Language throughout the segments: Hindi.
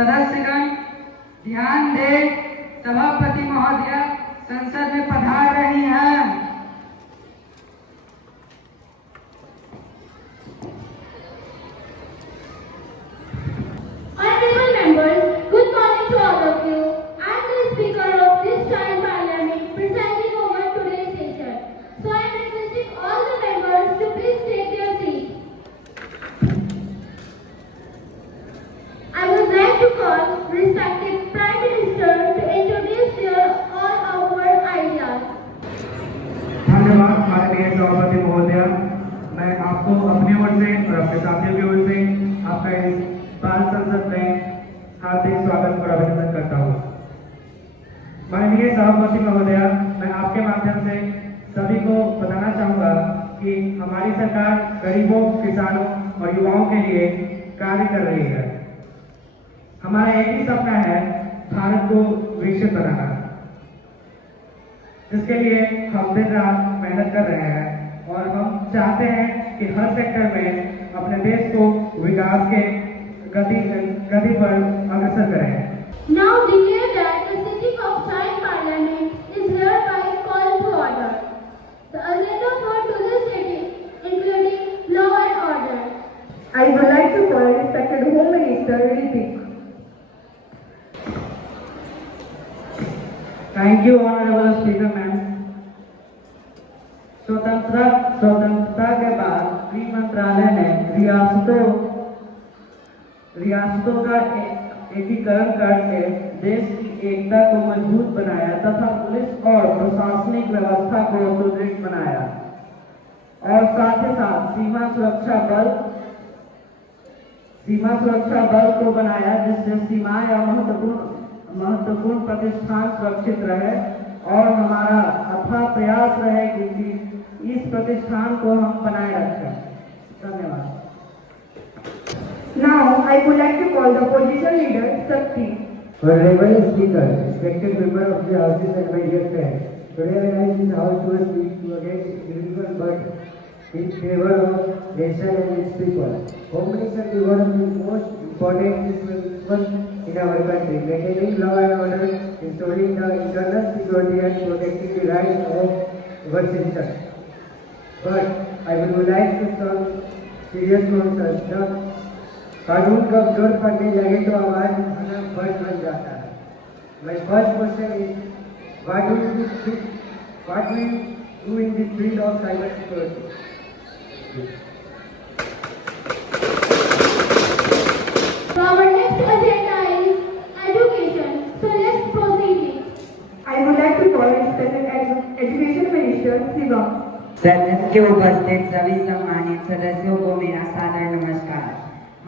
सदस्यगण ध्यान दे, सभापति महोदया संसद में पधार रही हैं। Honorable members, good morning to all of you. I am the Speaker of this joint Parliament presiding over today's session. So I am requesting all the members to please take their seats. I would like to call respected Prime Minister to introduce all our ideas. धन्यवाद माननीय सभापति महोदया। मैं आपको अपनी ओर से और अपने साथियों की ओर से आपका इस बाल संसद में हार्दिक स्वागत और अभिनंदन करता हूँ। माननीय सभापति महोदया, मैं आपके माध्यम से सभी को बताना चाहूँगा कि हमारी सरकार गरीबों, किसानों और युवाओं के लिए कार्य कर रही है। हमारा एक ही सपना है, भारत को विकसित बनाना, जिसके लिए हम दिन रात मेहनत कर रहे हैं और हम चाहते हैं कि हर सेक्टर में अपने देश को विकास के गति पर अग्रसर करें। Now declare that the sitting of joint Parliament is hereby called to order. The agenda for today's sitting including law and order. I would like to call respected Home Minister Ritik. Thank you, Honorable Speaker Ma'am. स्वतंत्रता के बाद गृह मंत्रालय ने रियासतों का एकीकरण करके देश की एकता को मजबूत बनाया तथा पुलिस और प्रशासनिक व्यवस्था को सुदृढ़ बनाया और साथ ही साथ सीमा सुरक्षा बल को बनाया, जिससे सीमाएं और महत्वपूर्ण प्रतिष्ठान सुरक्षित रहे और हमारा अथाह प्रयास रहे कि इस प्रतिष्ठान को हम बनाए रखें। धन्यवाद। Now I would like to call the opposition leader Sakti. Honorable Speaker, respected member of the House and my dear friends, today I rise in the House to speak to against individual but in favor of nation and its people. Home Minister is one of the most important principles in our country, maintaining law and order, ensuring the internal security and protecting the rights of our citizens. But I would like to some serious concerns. जब कानून का जोर पड़ने लगे तो आवाज बंद बन जाता है। My first question is, what will you do in the field of cyber security? So our next agenda is education. So let's proceed. I would like to call respected Education Minister Shivam. सदन के उपस्थित सभी सम्मानित सदस्यों को मेरा सादर नमस्कार।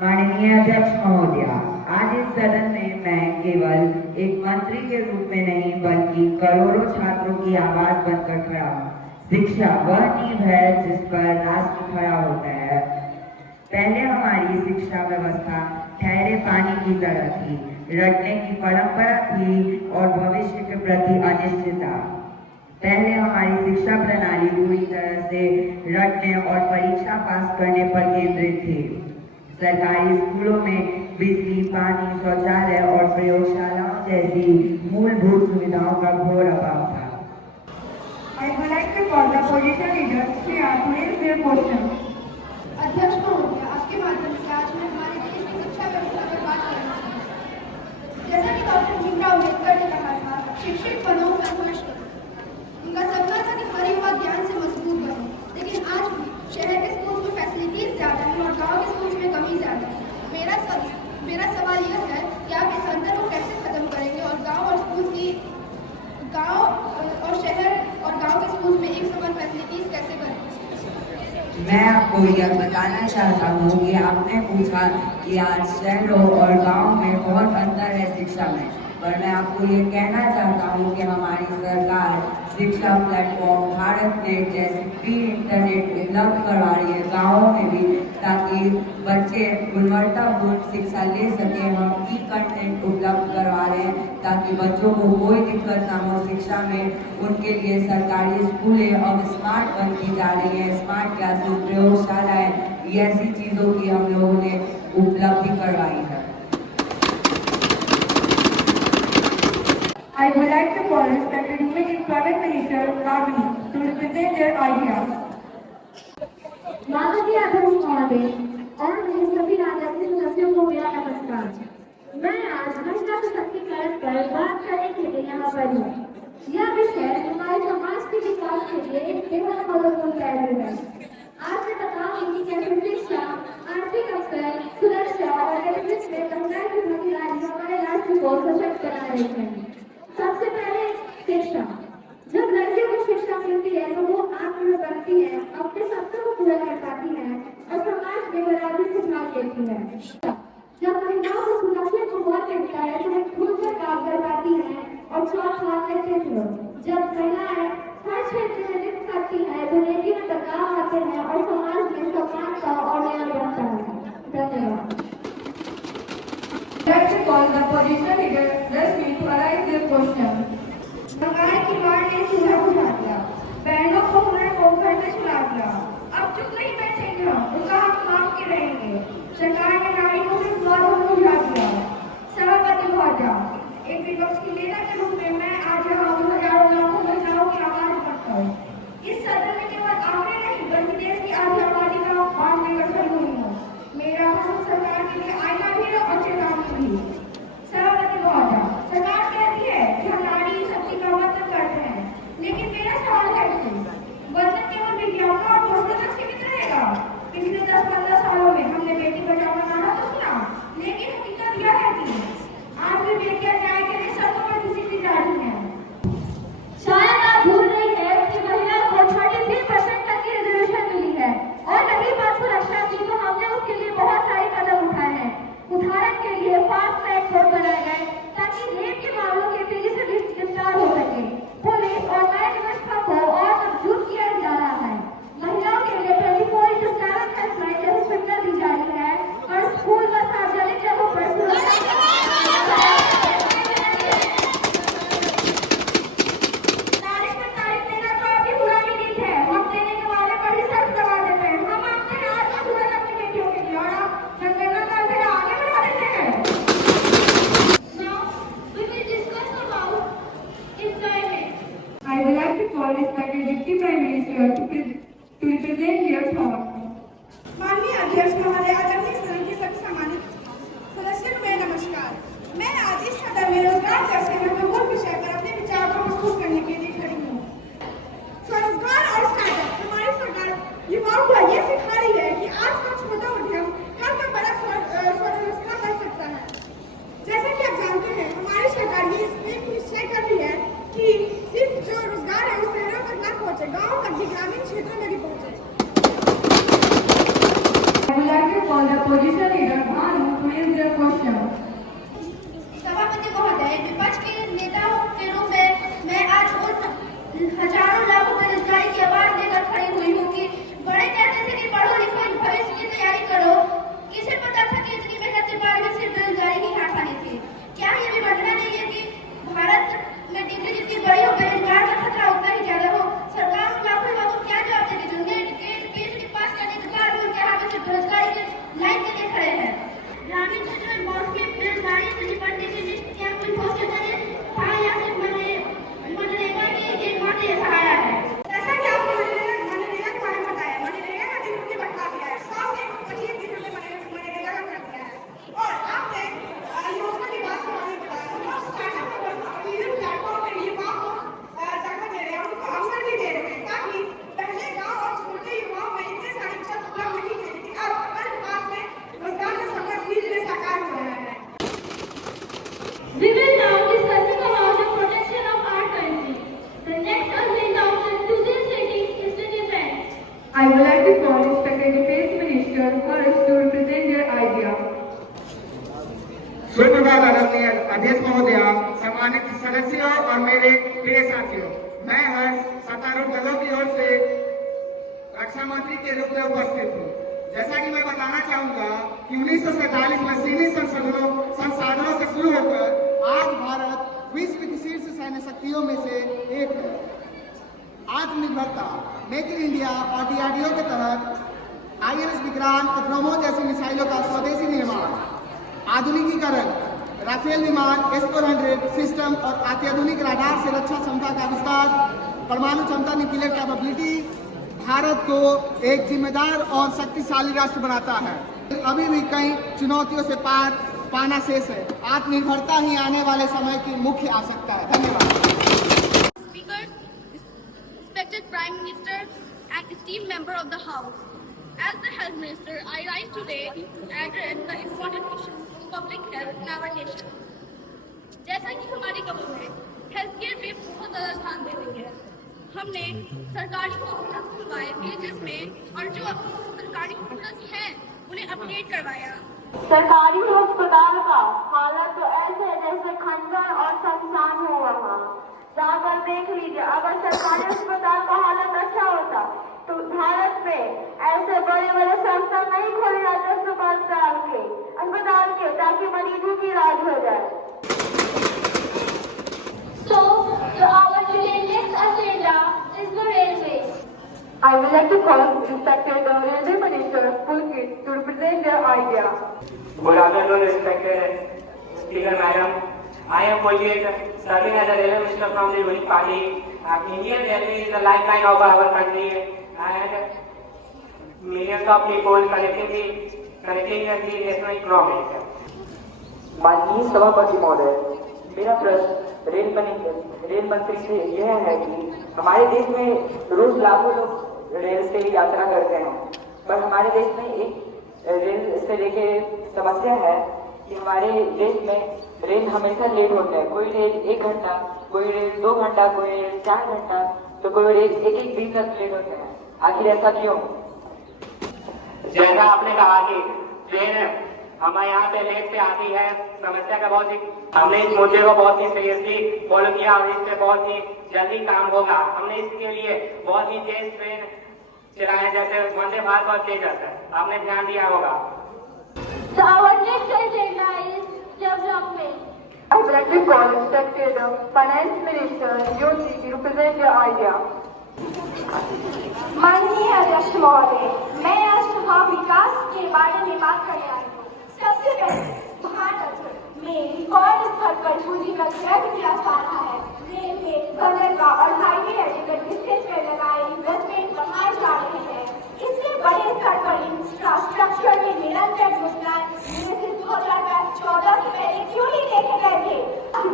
माननीय अध्यक्ष महोदया, आज इस सदन में मैं केवल एक मंत्री के रूप में नहीं बल्कि करोड़ों छात्रों की आवाज बनकर खड़ा हूँ। शिक्षा वह नींव है जिस पर राष्ट्र खड़ा होता है। पहले हमारी शिक्षा व्यवस्था ठहरे पानी की तरह थी, रटने की परंपरा थी और भविष्य के प्रति अनिश्चितता। पहले हमारी शिक्षा प्रणाली पूरी तरह से रटने और परीक्षा पास करने पर केंद्रित थी। सरकारी स्कूलों में बिजली, पानी, शौचालय और प्रयोगशालाओं जैसी मूलभूत सुविधाओं का घोर अभाव था। I would like to call the opposition leader Shreya to raise their question. अध्यक्ष महोदया, आपके माध्यम से आज मैं हमारे देश की शिक्षा व्यवस्था पर बात करना चाहूँगी। जैसा कि डॉक्टर भीमराव अम्बेडकर ने कहा था, शिक्षित बनो संतुष्ट करो। उनका सपना था कि हर युवा ज्ञान से मजबूत बने, लेकिन आज भी शहर के स्कूल्स में फैसिलिटीज ज़्यादा हैं और गांव के स्कूल्स में कमी ज़्यादा है। मेरा सवाल यह है कि आप इस अंतर को कैसे खत्म करेंगे और गांव और शहर और गांव के स्कूल्स में एक समान फैसिलिटीज कैसे करेंगे? मैं आपको यह बताना चाहता हूँ कि आपने पूछा कि आज शहरों और गांव में बहुत अंतर है शिक्षा में, पर मैं आपको ये कहना चाहता हूँ कि हमारी सरकार शिक्षा प्लेटफॉर्म भारत नेट जैसे फ्री इंटरनेट उपलब्ध करवा रही है गाँवों में भी, ताकि बच्चे गुणवत्तापूर्ण शिक्षा ले सके। हम ई कंटेंट उपलब्ध करवा रहे हैं ताकि बच्चों को कोई दिक्कत ना हो शिक्षा में। उनके लिए सरकारी स्कूलें अब स्मार्ट बनती जा रही हैं, स्मार्ट क्लासेस, प्रयोगशालाएं, ऐसी चीज़ों की हम लोगों ने उपलब्धि करवाई है। Women Employment Minister Ravi to represent their ideas. माननीय अध्यक्ष महोदय और मेरे सभी राजनीतिक सदस्यों को मेरा नमस्कार। मैं आज महिला सशक्तिकरण पर बात करने के लिए यहाँ पर हूँ। यह विषय हमारे समाज के विकास के लिए एक बेहद महत्वपूर्ण पहलू है। आज मैं बताऊंगी कि कैसे शिक्षा, आर्थिक अवसर, सुरक्षा और नेतृत्व में महिलाओं की भागीदारी हमारे राष्ट्र को सशक्त बना रही है। सबसे पहले शिक्षा। जब लड़कियों को शिक्षा मिलती है तो वो आत्मनिर्भर बनती है, अपने सपनों को पूरा कर पाती है और समाज में बराबरी से भाग लेती है। जब महिलाओं को सुरक्षित माहौल मिलता है तो वे खुलकर काम कर पाती है और स्वास्थ्य नेतृत्व। जब महिलाएं हर क्षेत्र में नृत्य करती है तो नीति में बदलाव आते हैं और समाज में समानता और न्याय बढ़ता है। धन्यवाद। I'd like to call the opposition leader Rashmi to arise their question. Bengal की मार ने चूल्हा बुझा दिया, बहनों को उन्हें पोखर में सुला दिया। अब चुप नहीं बैठेंगे हम, उनका हम मांग के रहेंगे। सरकार ने नारी को सिर्फ द्वारों में बुझा दिया। सभापति महोदया, एक विपक्ष की नेता के रूप में मैं आज यहाँ हजारों लाखों महिलाओं की आवाज उठाता हूँ। इस सदन में केवल आपने नहीं बल्कि देश की आधी आबादी का बात में गठन हुई हूँ। मेरा भाषण सरकार के लिए आईना भी है और चेतावनी भी। सभापति महोदया, सरकार कहती है कि हम नारी शक्ति का वर्णन करते हैं, लेकिन मेरा सवाल है कि वर्णन केवल विज्ञापन और घोषणा तक सीमित रहेगा। पिछले 10-15 सालों में हमने बेटी बचाओ नारा तो सुना, लेकिन हकीकत यह है कि आज भी बेटियां न्याय के लिए सड़कों पर घसीटी जा रही हैं। शायद आप भूल रही है कि महिलाओं को 33% तक की रिजर्वेशन मिली है और रही बात सुरक्षा की तो हमने उसके लिए बहुत सारे कदम उठाए हैं। उदाहरण के लिए फास्ट ट्रैक कोर्ट बनाए गए ताकि रेप के मामलों के तेजी से निपटान हो सके। पुलिस और न्याय व्यवस्था को और मजबूत किया जा रहा है। महिलाओं के लिए 24/7 हेल्पलाइन जैसी सुविधा दी जा रही है और स्कूल व सार्वजनिक जगहों पर I would like to call respected Deputy Prime Minister to represent their thoughts. माननीय अध्यक्ष महोदय, आदरणीय सदन के सभी सम्मानित सदस्यों को मेरा नमस्कार। मैं आज इस सदन में रोजगार जैसे महत्वपूर्ण विषय पर अपने विचार को प्रस्तुत करने के लिए खड़ी हूँ। स्वरोजगार और स्टार्टअप हमारी सरकार युवाओं को ये सिखा रही है कि आज का छोटा उद्यम कल का बड़ा स्वरोजगार बन सकता है। जैसा कि आप जानते हैं, हमारी सरकार ये निश्चय कर रही है कि सिर्फ जो रोजगार है वो शहरों तक न पहुँचे, गाँव तक भी, ग्रामीण क्षेत्रों में भी पहुँचे। I would like to call the opposition leader Bhanu to raise their question. सभापति महोदय, विपक्ष के नेताओं के रूप में मैं आज उन हजारों लाखों बेरोजगारी की आवाज लेकर खड़ी हुई हूँ कि बड़े कहते थे कि पढ़ो लिखो भविष्य की तैयारी करो। किसे पता था कि इतनी मेहनत के बाद भी सिर्फ बेरोजगारी ही हाथ आनी थी। क्या ये भी बढ़ना नहीं है कि भारत में डिग्री जितनी बड़ी हो, बेरोजगार का खतरा उतना ही ज्यादा हो। सरकार उन लाखों युवाओं को क्या जवाब देगी जो PhD पास करने के बाद भी उनके हाथ में सिर्फ बेरोजगारी के लाइन के लिए खड़े हैं। ग्रामीण क्षेत्र में मौसमी बेरोजगारी से निपटने के लिए क्या कोई ठोस कदम था या सिर्फ मनरेगा की एकमात्र ये सहारा है? जैसा कि आपने मनरेगा के बारे में बताया, मनरेगा का दिन उन्होंने बढ़ा दिया है। 100 से 25 दिन उन्होंने मनरेगा का कर दिया है। और आपने योजना की बात करने के बाद हम स्टार्टअप विभिन्न प्लेटफॉर्म पे युवाओं को जगह दे रहे हैं, उनको अवसर भी दे रहे हैं ताकि पहले गाँव और छोटे युवाओं में इतने सारे अवसर उपलब्ध नहीं थे, लेकिन अब हर विभाग में रोजगार का सफर धीरे धीरे साकार हो रहा है। We will now discussing about the protection of our country. The next agenda item to this sitting is the defense. I would like to call respected Defense Minister Harsh to represent their idea. सुप्रभात आदरणीय अध्यक्ष महोदय, सम्मानित सदस्यों और मेरे प्रिय साथियों, मैं हर्ष सत्तारूढ़ दलों की ओर से रक्षा मंत्री के रूप में उपस्थित हूँ। जैसा कि मैं बताना चाहूँगा कि 1947 में सीमित संसाधनों से शुरू होकर आज भारत विश्व की शीर्ष सैन्य शक्तियों में से एक है। आत्मनिर्भरता, मेक इन इंडिया और DRDO के तहत INS विक्रांत और ब्रह्मोस जैसी मिसाइलों का स्वदेशी निर्माण, आधुनिकीकरण, राफेल विमान S-400 सिस्टम और अत्याधुनिक राडार से रक्षा क्षमता का विस्तार, परमाणु क्षमता न्यूक्लियर कैपेबिलिटी भारत को एक जिम्मेदार और शक्तिशाली राष्ट्र बनाता है। अभी भी कई चुनौतियों से पार पाना शेष है। आत्मनिर्भरता ही आने वाले समय की मुख्य आवश्यकता है। धन्यवाद। Speaker, respected Prime Minister and esteemed member of the House. As the Health Minister, I rise today to address the important issues of public health in our nation. जैसा कि हमारी गवर्नमेंट हेल्थ केयर पे बहुत ज़्यादा ध्यान दे रही है, हमने सरकारी हॉस्पिटल्स खुलवाए विलेजेस में और जो सरकारी हॉस्पिटल्स हैं उन्हें अपडेट करवाया। सरकारी अस्पताल का हालत तो ऐसे जैसे खंडर और शमशान हो वहाँ जाकर देख लीजिए। अगर सरकारी अस्पताल का हालत अच्छा होता तो भारत में ऐसे बड़े बड़े संस्थान नहीं खोले जाते अस्पताल के ताकि मरीजों की इलाज हो जाए। So our today's next agenda is the railways. I would like to call respected Railway Minister Pulkit to represent their idea. Good afternoon, respected Speaker Madam. I am Pulkit, serving as a Railway Minister from the ruling party. Indian Railway is the lifeline of our country and millions of people connecting the national economy. माननीय सभापति महोदय, मेरा प्रश्न रेल मंत्री से यह है कि हमारे देश में रोज लाखों लोग रेल से यात्रा करते हैं, पर हमारे देश में एक रेल से लेके समस्या है कि हमारे देश में रेल हमेशा लेट होते हैं। कोई रेल 1 घंटा, कोई रेल 2 घंटा, कोई रेल 4 घंटा, तो कोई रेल एक दिन तक लेट होते हैं। आखिर ऐसा क्यों? जैसा आपने कहा कि ट्रेन हमारे यहाँ पे लेट से आती है, समस्या का बहुत ही हमने इस मुद्दे को बहुत ही सीरियसली फॉलो किया और इससे बहुत ही जल्दी काम होगा। हमने इसके लिए बहुत ही तेज ट्रेन चलाए, जैसे वंदे भारत और तेजस, आपने ध्यान दिया होगा। So our next agenda is development. I would like to call respected Finance Minister Yogi to represent their idea. माननीय अध्यक्ष महोदय, मैं आज यहाँ विकास के बारे में बात करने आई हूँ। सबसे पहले भारत में रिकॉर्ड स्तर पर पूंजी का व्यय किया जा रहा है। रेलवे, बंदरगाह और हाईवे एडिकेट विशेष कर लगाए इन्वेस्टमेंट बढ़ाए जा रहे हैं। इससे बड़े स्तर पर इंफ्रास्ट्रक्चर में निरंतर योगदान 2014 से पहले क्यों नहीं देखे गए थे?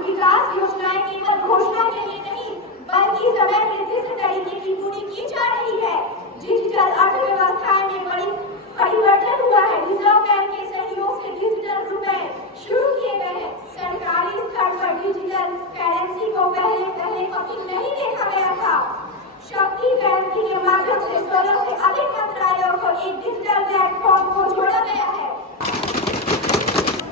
विकास योजनाएं केवल घोषणा के लिए नहीं बल्कि समय निर्दिष्ट तरीके की पूरी की जा रही है। डिजिटल अर्थव्यवस्था में बड़ी परिवर्तन हुआ है। रिजर्व बैंक के सहयोग से डिजिटल रुपए शुरू किए गए हैं। सरकारी स्तर पर डिजिटल करेंसी को पहले कभी नहीं देखा गया था। शक्ति क्रांति के माध्यम से 16 से अधिक मंत्रालयों को एक डिजिटल प्लेटफॉर्म को जोड़ा गया है।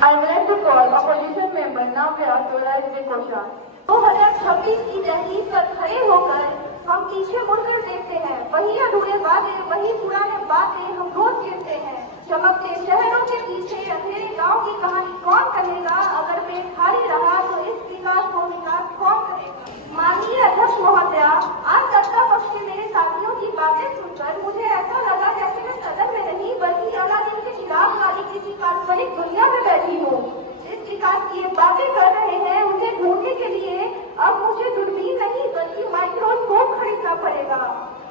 I would like to call opposition member Navya to raise the question. 2026 की दहलीज पर खड़े होकर हम पीछे मुड़कर देखते हैं। वही अधूरे वादे, वही पुराने बातें हम रोज गिनते हैं। चमकते शहरों के पीछे अंधेरे गांव की कहानी कौन कहेगा? अगर पेट खाली रहा तो इस विकास को विकास कौन करेगा? माननीय अध्यक्ष महोदया, आज सत्ता पक्ष के मेरे साथियों की बातें सुनकर मुझे ऐसा लगा जैसे मैं सदन में नहीं बल्कि अलादीन के चिराग वाली किसी काल्पनिक दुनिया में बैठी हूँ। इस विकास की ये बातें कर रहे हैं, उसे ढूंढने के लिए अब मुझे दूरबीन नहीं बल्कि माइक्रोस्कोप खरीदना पड़ेगा।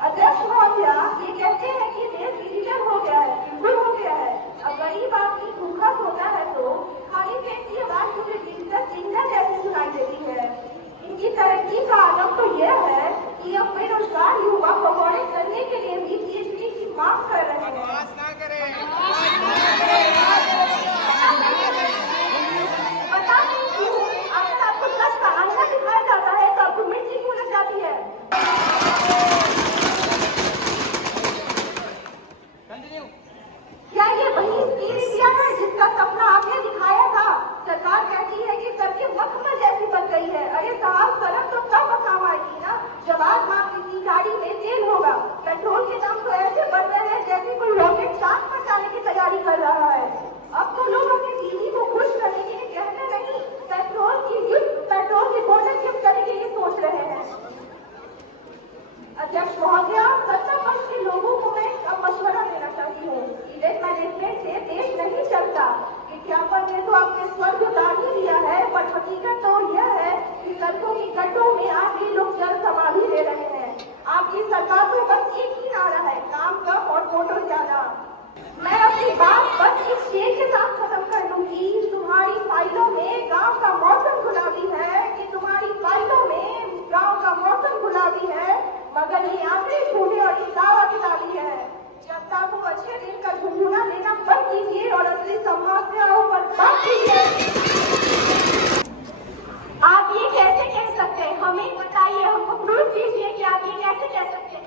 अध्यक्ष महोदया, ये कहते हैं कि देश डिजिटल हो गया है, बिल्कुल हो गया है। अब गरीब आदमी भूखा सोता है तो खाली पेट की आवाज मुझे डिजिटल सिग्नल जैसी सुनाई देती है। इनकी तरक्की का आलम तो यह है कि अब बेरोजगार युवा पकौड़े करने के लिए भी PhD की मांग कर रहे हैं। पता नहीं क्यों अगर आपको सच का आईना दिखाया जाता है तो आपको मिर्ची क्यों लग जाती है? क्या ये वही स्किल इंडिया है जिसका सपना आपने दिखाया था? सरकार कहती है कि सड़कें मखमल जैसी बन गई है। अरे साहब, सड़क तो तब काम आएगी ना जब आज आपकी गाड़ी में तेल होगा। पेट्रोल के दाम तो ऐसे बढ़ रहे हैं जैसे कोई रॉकेट चांद पर जाने की तैयारी कर रहा है। अब तो लोग अपनी बीवी को खुश करने के लिए कहते नहीं, पेट्रोल की बोतल गिफ्ट करने के लिए सोच रहे हैं। अध्यक्ष महोदया, सत्ता पक्ष के लोगों को मैं अब मशवरा देना चाहती हूँ। इवेंट मैनेजमेंट से देश नहीं चलता। विज्ञापन में तो आपने स्वर्ग उतार ही दिया है, पर हकीकत तो यह है कि सड़कों के गड्ढों में आज भी लोग जल समाधि ले रहे हैं। आपकी सरकार को बस एक ही नारा है, काम कम और वोटों ज्यादा। मैं अपनी बात बस एक शेर के साथ खत्म कर दूंगी। तुम्हारी फाइलों में गांव का मौसम गुलाबी है, कि तुम्हारी फाइलों में गांव का मौसम गुलाबी है, मगर ये आंकड़े झूठे और ये दावा किताबी है। जनता को अच्छे दिन का झुंझुना लेना बंद कीजिए और असली समस्याओं पर बात कीजिए। आप ये कैसे कह सकते हैं? हमें बताइए, हमको प्रूफ कीजिए कि आप ये कैसे कह सकते हैं।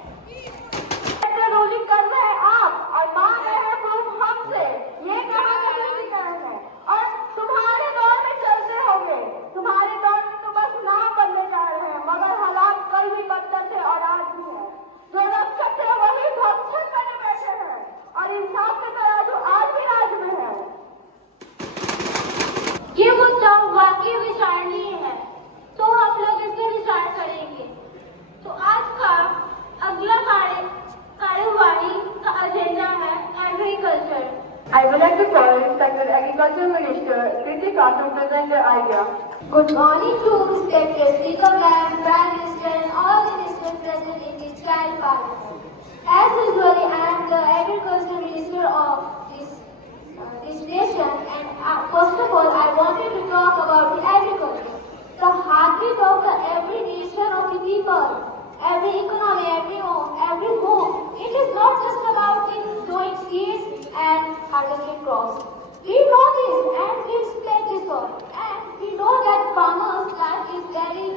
रूलिंग कर रहे हैं आप और मांग रहे हैं प्रूफ हमसे। ये कहाँ का ध्रुवीकरण है? और तुम्हारे दौर में चलते होंगे, तुम्हारे दौर में तो बस नाम बनने जा रहे हैं, मगर हालात कल भी बदतर थे और आज भी है। जो रक्षक थे वही भक्षक बने बैठे हैं और इंसाफ की तरह जो आज भी राज में है। ये मुद्दा वाकई विचारणीय है, तो हम लोग इस पर विचार करेंगे। तो आज का अगला कार्यवाही का एजेंडा है agriculture. I would like to call respected Agriculture Minister Kritika to present the idea. Good morning to respected Speaker Ma'am, Prime Minister and all the ministers present in this child parliament. As usually, I am the Agriculture Minister of this nation, and first of all, I wanted to talk about the agriculture, the heartbeat of the every nation of the people, every economy, every home. It is not just about sowing seeds and harvesting crops. We know this and we respect this all. And we know that farmers' life is very,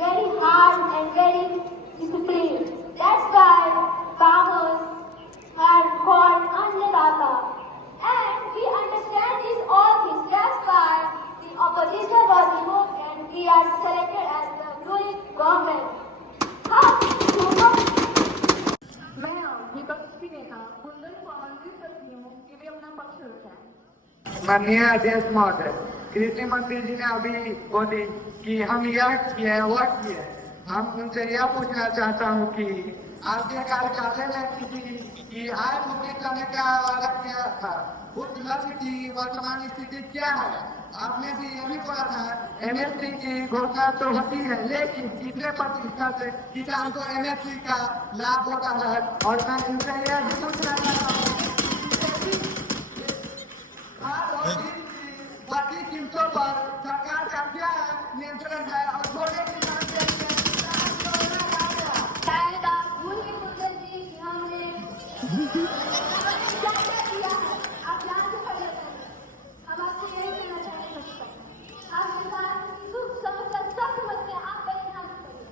very hard and very disciplined. That's why farmers are called Annadata. And we understand this all things. That's why the opposition was removed and we are selected as the ruling government. मैं विपक्षी नेता कुंदन पवार से हूँ कि वे अपना पक्ष रखें। माननीय अध्यक्ष महोदय, कृषि मंत्री जी ने अभी बोली कि हम यह किए वह किए। हम उनसे यह पूछना चाहता हूँ कि आपके कार्यकाल में कि आय मुक्ति करने का वादा किया था, उस लक्ष्य की वर्तमान स्थिति क्या है? आपने भी यही पढ़ा था, एमएसपी की घोषणा तो होती है, लेकिन कितने प्रतिशत किसान को एमएसपी का लाभ होता है? और मैं इनसे यह भी पूछना चाहता हूँ बढ़ती कीमतों पर सरकार का क्या नियंत्रण है और छोटे किसान शायद आप भूल के कुंदन जी कि हमने क्या क्या किया है, आप याद से पढ़ लेते हैं। हम आपको यही कहना चाहते हैं, आप किसान दुख समस्या सब समझते हैं, आप परिणाम करिए।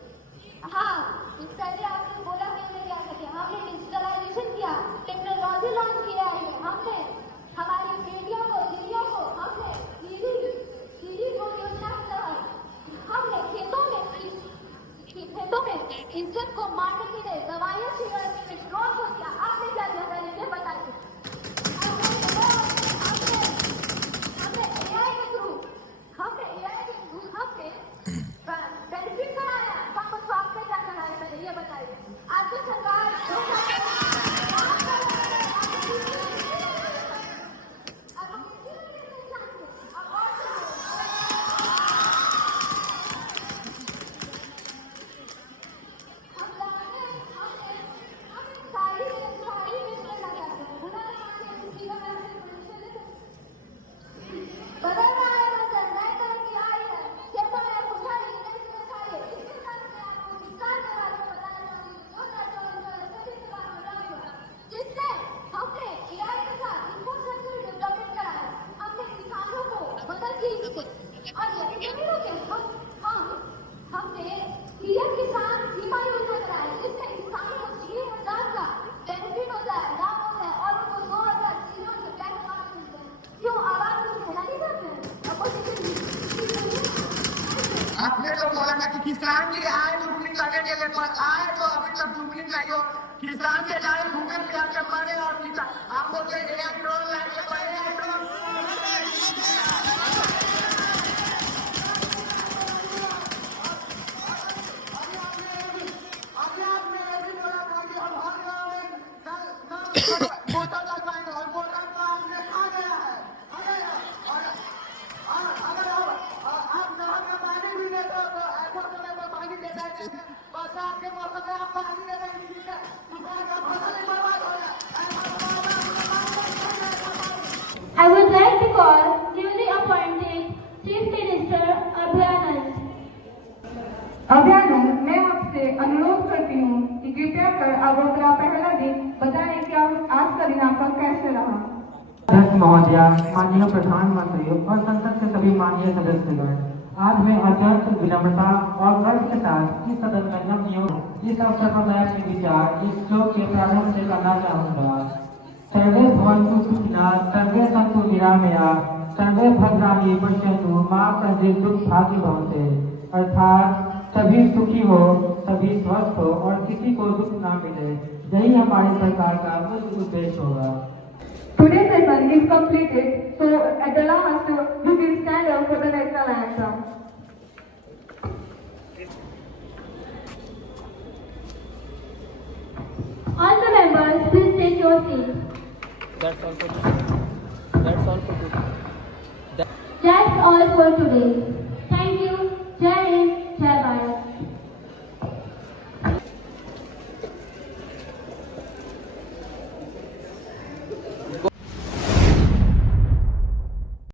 हाँ, इस पहले आपने बोला कि हमने क्या किया, हमने डिजिटलाइजेशन किया, टेक्नोलॉजी लॉन्च किया है, हमने हमारी बेटियों को हमने दीदी को योजना हमने खेतों में इंसेक्ट को मारने के लिए दवाइयाँ छिड़कने में ड्रोन को दिया। आपने क्या किया पहले ये बताइए। हमने एआई के थ्रू हमने बेनिफिट कराया, आपको स्वास्थ्य क्या कराया पहले ये बताइए। आपकी सरकार आपने तो बोला ना कि किसान की आय दुगनी करने के लिए, पर आय तो अभी तक दुगनी नहीं हो। किसान के लाए भूखे प्यास के मरे और किसान आप बोलते हैं ड्रोन लाके पड़े ड्रोन। अभी आपने ऐसी बोला था कि हम हर गाँव में बोतल लगवाएंगे और बोतल तो आपने खा गया है। बरसात के मौसम में आप पानी नहीं देंगे, किसान का फसल ही बर्बाद हो गया। I would like to call newly appointed Chief Minister Abhiyanand. Abhayanand, मैं आपसे अनुरोध करती हूँ कि कृपया कर आप अपना पहला दिन बताएं कि आज का दिन आपका कैसे रहा। अध्यक्ष महोदया, माननीय प्रधानमंत्री और संसद के सभी माननीय सदस्यगण, आज मैं अत्यंत विनम्रता और गर्व के साथ इस सदन में नवनियुक्त इस अवसर पर मैं अपने विचार इस श्लोक के प्रारंभ से करना चाहूँगा। सर्वे भवन्तु सुखिनः, सर्वे सन्तु निरामया, सर्वे भद्राणि पश्यन्तु मा कश्चित् दुःखभाग्भवते। अर्थात सभी सुखी हो, सभी स्वस्थ हो और किसी को दुख ना मिले, यही हमारी सरकार का मुख्य उद्देश्य होगा। Today's session is completed, so at the last you will stand up for the national anthem. All the members, please take your seats. That's all for today. That's all for today.